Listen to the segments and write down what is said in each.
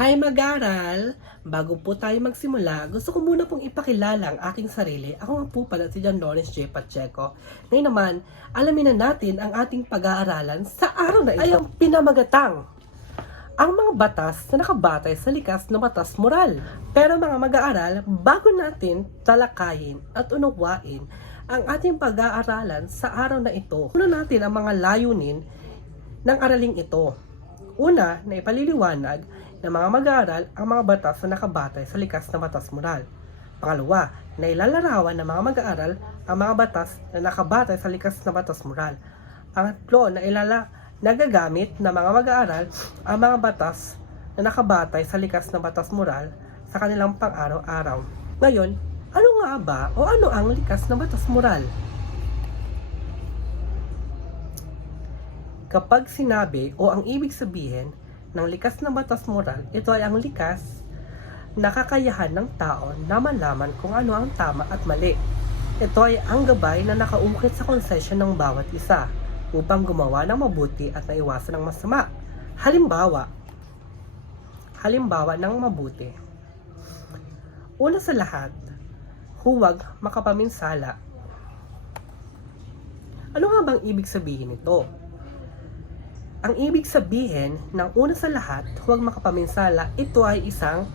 Hi mag-aral! Bago po tayo magsimula, gusto ko muna pong ipakilala ang aking sarili. Ako nga po pala si John Lawrence J. Pacheco. Ngayon naman, alamin na natin ang ating pag-aaralan sa araw na ito ay ang pinamagatang ang mga batas na nakabatay sa likas na batas moral. Pero mga mag-aaral, bago natin talakayin at unawain ang ating pag-aaralan sa araw na ito, una natin ang mga layunin ng araling ito. Una, na ipaliliwanag ng mga mag-aaral ang mga batas na nakabatay sa likas na batas moral. Pangalawa, na ilalarawan ng mga mag-aaral ang mga batas na nakabatay sa likas na batas moral. Pangatlo, na nagagamit ng mga mag-aaral ang mga batas na nakabatay sa likas na batas moral sa kanilang pang-araw-araw. Ngayon, ano nga ba o ano ang likas na batas moral? Kapag sinabi o ang ibig sabihin ng likas na batas moral, ito ay ang likas na kakayahan ng tao na malaman kung ano ang tama at mali. Ito ay ang gabay na nakaukit sa konsensya ng bawat isa upang gumawa ng mabuti at maiwasan ng masama. Halimbawa ng mabuti. Una sa lahat, huwag makapaminsala. Ano nga bang ibig sabihin nito? Ang ibig sabihin ng una sa lahat, huwag makapaminsala, ito ay isang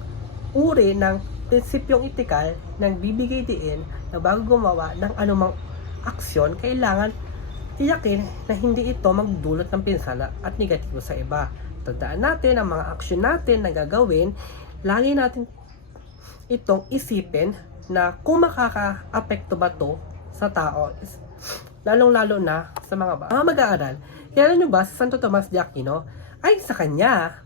uri ng prinsipyong etikal na bibigay diin na bago gumawa ng anumang aksyon, kailangan tiyakin na hindi ito magdulot ng pinsala at negatibo sa iba. Tandaan natin ang mga aksyon natin na gagawin, lagi natin itong isipin na kung makaka-apekto ba to sa tao, lalong-lalo na sa mga mag-aaral. Kaya nyo ba si Santo Tomas de Aquino ay sa kanya,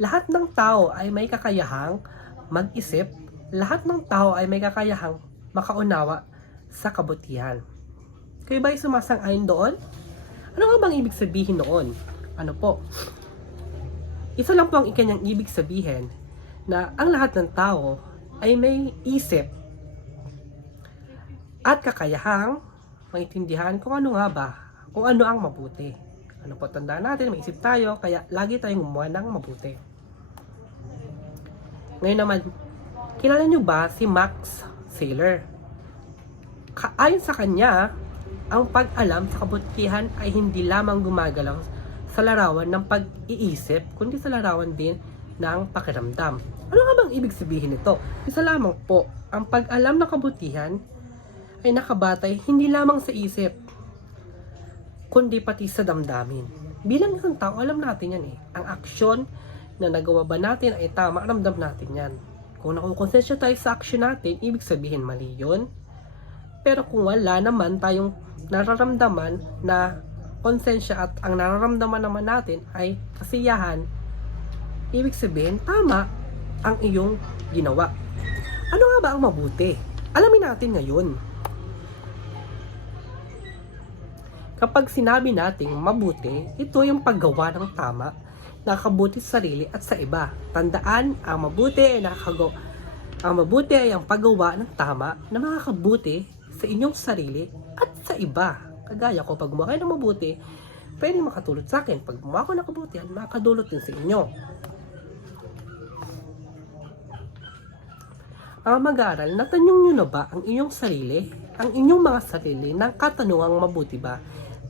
lahat ng tao ay may kakayahang mag-isip, lahat ng tao ay may kakayahang makaunawa sa kabutihan. Kayo ba ay sumasang-ayon doon? Ano nga bang ibig sabihin noon? Ano po? Isa lang po ang ikanyang ibig sabihin na ang lahat ng tao ay may isip at kakayahang maintindihan kung ano nga ba, kung ano ang mabuti. Ano po, tandaan natin, may isip tayo, kaya lagi tayong gumawa ng mabuti. Ngayon naman, kilala nyo ba si Max Saylor? Ayon sa kanya, ang pag-alam sa kabutihan ay hindi lamang gumagalaw sa larawan ng pag-iisip, kundi sa larawan din ng pakiramdam. Ano nga bang ibig sabihin nito? Isa lamang po, ang pag-alam ng kabutihan ay nakabatay hindi lamang sa isip, kundi pati sa damdamin. Bilang isang tao, alam natin yan eh. Ang aksyon na nagawa ba natin ay tama, ramdam natin yan. Kung nakukonsensya tayo sa aksyon natin, ibig sabihin mali yun. Pero kung wala naman tayong nararamdaman na konsensya at ang nararamdaman naman natin ay kasiyahan, ibig sabihin tama ang iyong ginawa. Ano nga ba ang mabuti? Alamin natin ngayon. Kapag sinabi nating mabuti, ito yung paggawa ng tama, nakabuti sa sarili at sa iba. Tandaan, ang mabuti ay ang paggawa ng tama na makakabuti sa inyong sarili at sa iba. Kagaya ko, pag gumawa kayo ng mabuti, pwede makatulot sa akin. Pag gumawa ko ng kabutihan, makakadulot din sa inyo. Ang mag-aaral, natanong nyo na ba ang inyong sarili, ang inyong mga sarili ng katanungang mabuti ba?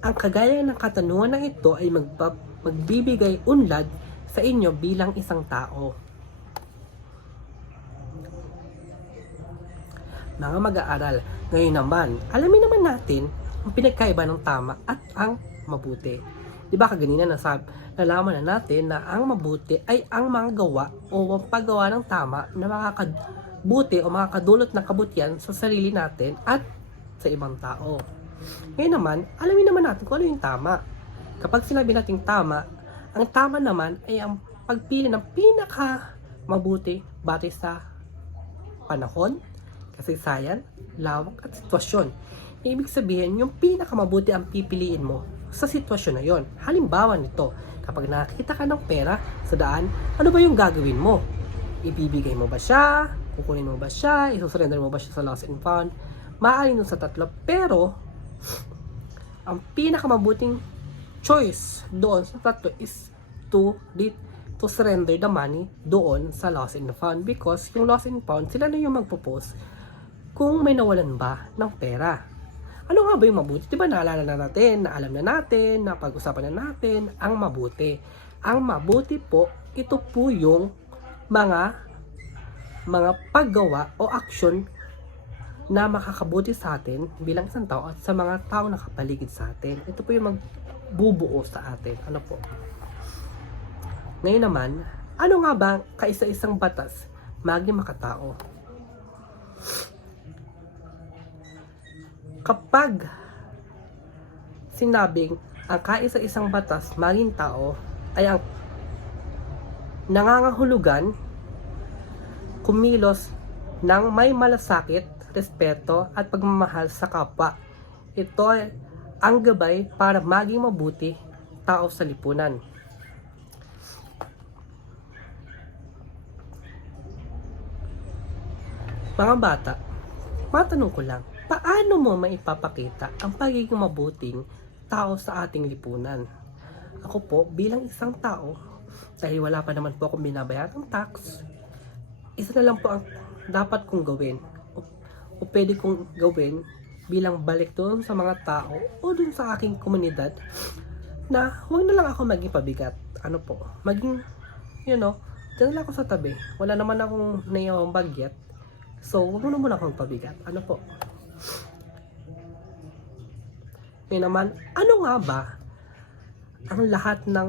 Ang kagaya ng katanungan na ito ay magbibigay unlad sa inyo bilang isang tao. Mga mag-aaral, ngayon naman, alamin naman natin ang pinagkaiba ng tama at ang mabuti. Diba kaganina nalaman na natin na ang mabuti ay ang mga gawa o ang paggawa ng tama na makakabuti o makakadulot ng kabutihan sa sarili natin at sa ibang tao. Ngayon naman, alamin naman natin kung ano yung tama. Kapag sinabi natin tama, ang tama naman ay ang pagpili ng pinaka mabuti batay sa panahon, kasaysayan, lawak at sitwasyon. Ibig sabihin, yung pinakamabuti ang pipiliin mo sa sitwasyon na yon. Halimbawa nito, kapag nakakita ka ng pera sa daan, ano ba yung gagawin mo? Ibibigay mo ba siya? Kukunin mo ba siya? Isusurrender mo ba siya sa lost and found? Maaalin sa tatlo, pero ang pinakamabuting choice doon sa tatlo is to to surrender the money doon sa lost and found, because yung lost and found, sila na yung magpo-post kung may nawalan ba ng pera. Ano nga ba yung mabuti? Diba naalala na natin, na alam na natin, na pag-usapan na natin ang mabuti. Ang mabuti po, ito po yung mga paggawa o aksyon na makakabuti sa atin bilang isang tao at sa mga tao nakapaligid sa atin. Ito po yung magbubuo sa atin. Ano po? Ngayon naman, ano nga ba kaisa-isang batas maging makatao? Kapag sinabing ang kaisa-isang batas maging tao ay ang nangangahulugan kumilos ng may malasakit, respeto at pagmamahal sa kapwa. Ito ay ang gabay para maging mabuti tao sa lipunan. Mga bata, matanong ko lang, paano mo maipapakita ang pagiging mabuting tao sa ating lipunan? Ako po, bilang isang tao, dahil wala pa naman po akong binabayarang tax, isa na lang po ang dapat kong gawin o pwede kong gawin bilang balik doon sa mga tao o doon sa aking komunidad na huwag na lang ako maging pabigat. Ano po, maging, dyan lang ako sa tabi. Wala naman akong naiawang bagyat. So, huwag mo na muna akong pabigat. Ano po? Ngayon naman, ano nga ba ang lahat ng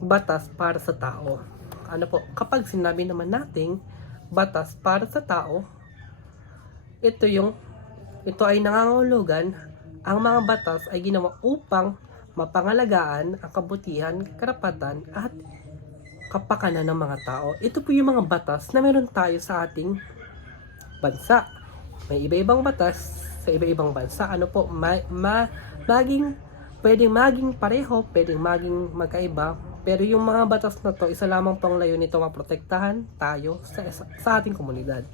batas para sa tao? Ano po? Kapag sinabi naman nating batas para sa tao, ito ay nangangahulugan, ang mga batas ay ginawa upang mapangalagaan ang kabutihan, karapatan at kapakanan ng mga tao. Ito po yung mga batas na meron tayo sa ating bansa. May iba-ibang batas sa iba-ibang bansa. Ano po, pwedeng maging pareho, pwedeng maging magkaiba, pero yung mga batas na to, isa lamang pang layo nito maprotektahan tayo sa ating komunidad.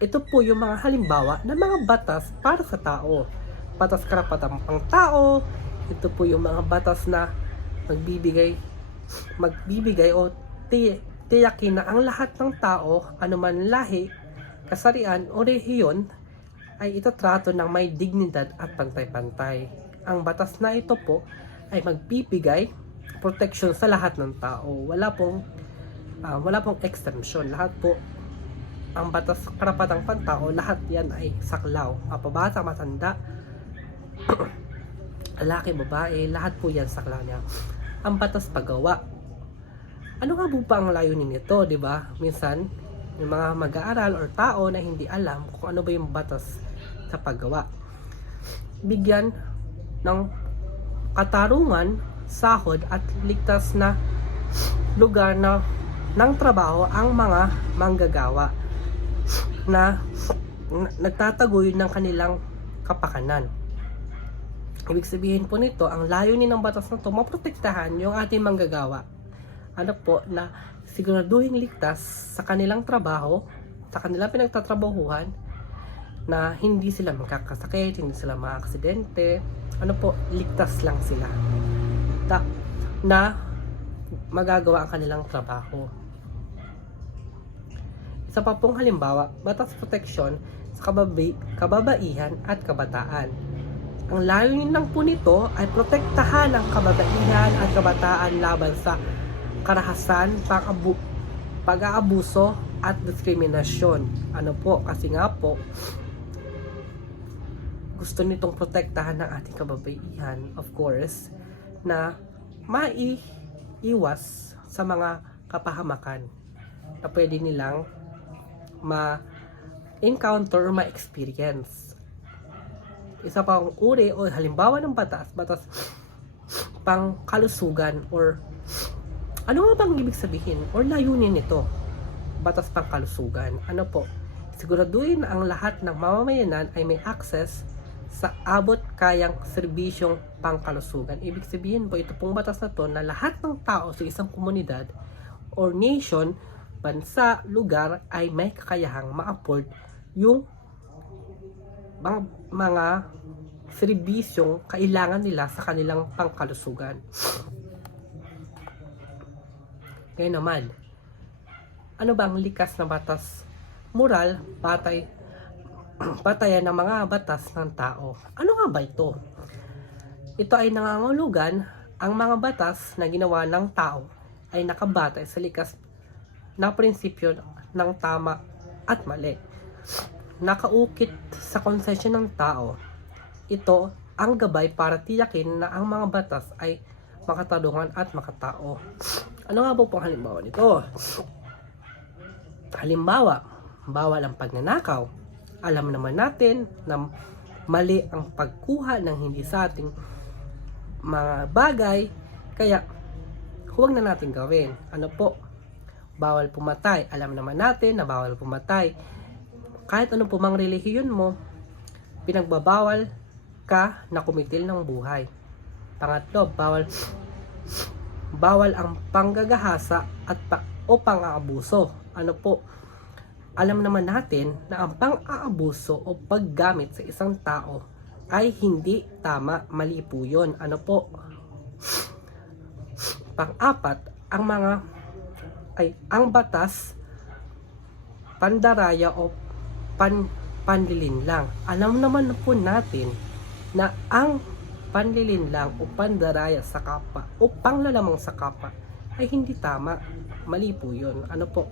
Ito po yung mga halimbawa ng mga batas para sa tao. Batas karapatan pang tao, ito po yung mga batas na magbibigay o tiyakin na ang lahat ng tao, anuman lahi, kasarian o rehiyon, ay itatrato ng may dignidad at pantay-pantay. Ang batas na ito po ay magbibigay protection sa lahat ng tao. Wala pong exemption. Lahat po ang batas karapatang pantao, lahat yan ay saklaw. Mapabata, matanda, lalaki, babae, lahat po yan saklaw niya. Ang batas paggawa. Ano nga po ba ang layunin nito, di ba? Minsan, yung mga mag-aaral or tao na hindi alam kung ano ba yung batas sa paggawa. Bigyan ng katarungan, sahod at ligtas na lugar ng trabaho ang mga manggagawa na nagtatagoy ng kanilang kapakanan. Ibig sabihin po nito, ang layunin ng batas na ito, maprotektahan yung ating manggagawa. Ano po, na siguraduhin ligtas sa kanilang trabaho, sa kanilang pinagtatrabahuhan, na hindi sila magkakasakit, hindi sila maaksidente, ano po, ligtas lang sila. Na magagawa ang kanilang trabaho. Isa pa pong halimbawa, batas proteksyon sa kababaihan at kabataan. Ang layunin lang po nito ay protektahan ang kababaihan at kabataan laban sa karahasan, pag-aabuso at diskriminasyon. Ano po, kasi nga po, gusto nitong protektahan ng ating kababaihan, of course, na maiiwas sa mga kapahamakan na pwede nilang ma-encounter or ma-experience. Isa pang uri o halimbawa ng batas pang kalusugan, or ano nga bang ibig sabihin or layunin nito? Batas pang kalusugan. Ano po? Siguraduhin ang lahat ng mamamayanan ay may access sa abot kayang serbisyong pangkalusugan. Ibig sabihin po, ito pong batas na to na lahat ng tao sa isang komunidad or nation, bansa, lugar ay may kakayahang ma-afford yung mga serbisyong kailangan nila sa kanilang pangkalusugan. Kaya naman, ano ba ang likas na batas? Moral, patayan ng mga batas ng tao. Ano nga ba ito? Ito ay nangangahulugan ang mga batas na ginawa ng tao ay nakabatay sa likas na prinsipyo ng tama at mali. Nakaukit sa konsensya ng tao. Ito ang gabay para tiyakin na ang mga batas ay makatarungan at makatao. Ano nga po pong halimbawa nito? Halimbawa, bawal ang pagnanakaw. Alam naman natin na mali ang pagkuha ng hindi sa ating mga bagay, kaya huwag na natin gawin. Ano po? Bawal pumatay. Alam naman natin na bawal pumatay. Kahit anong pumang relihiyon mo, pinagbabawal ka na kumitil ng buhay. Pangatlo, bawal ang panggagahasa at pang-aabuso. Ano po? Alam naman natin na ang pang-aabuso o paggamit sa isang tao ay hindi tama, mali po yun. Ano po? Pang-apat, ang batas, pandaraya o panlilinlang. Alam naman po natin na ang panlilinlang o pandaraya sa kapwa o panglalamang sa kapwa ay hindi tama, mali po yun. Ano po?